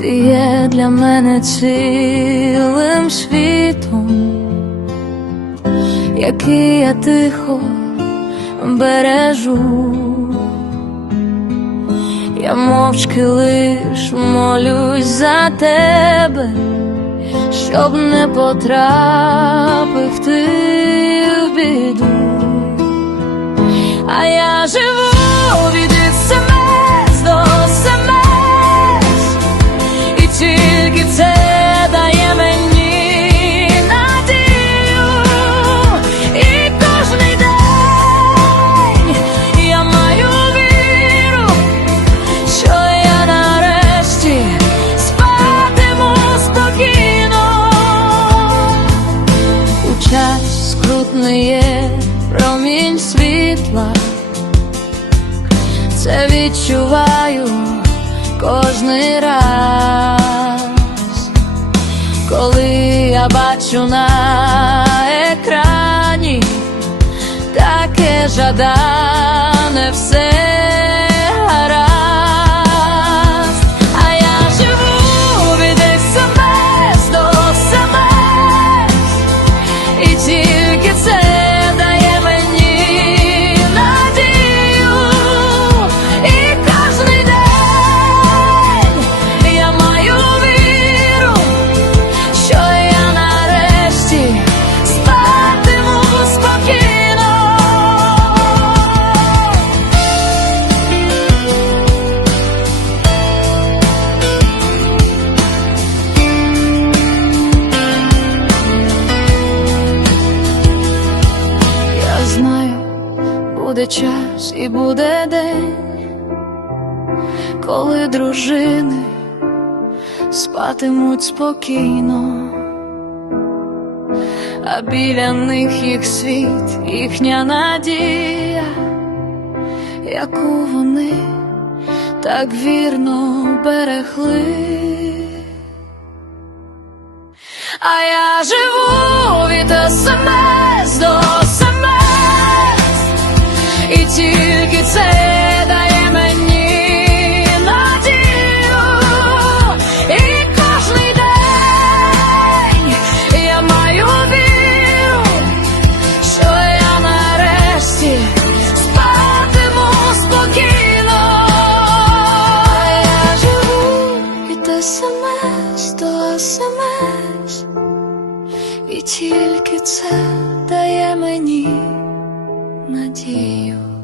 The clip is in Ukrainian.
для мене цілим світом, який я тихо бережу. Я мовчки лиш молюсь за тебе, щоб не потрапив ти в біду. А я живу тільки це дає мені надію, і кожний день я маю віру, що я нарешті спатиму спокійно. У час скрутний промінь світла, це відчуваю кожний раз, бачу на екрані таке жадане буде час і буде день, коли дружини спатимуть спокійно, а біля них їх світ, їхня надія, яку вони так вірно берегли. А я живу від смс до тільки це дає мені надію, і кожний день я маю віру, що я нарешті спатиму спокійно. Я живу від смс до смс, і тільки це дає мені надію.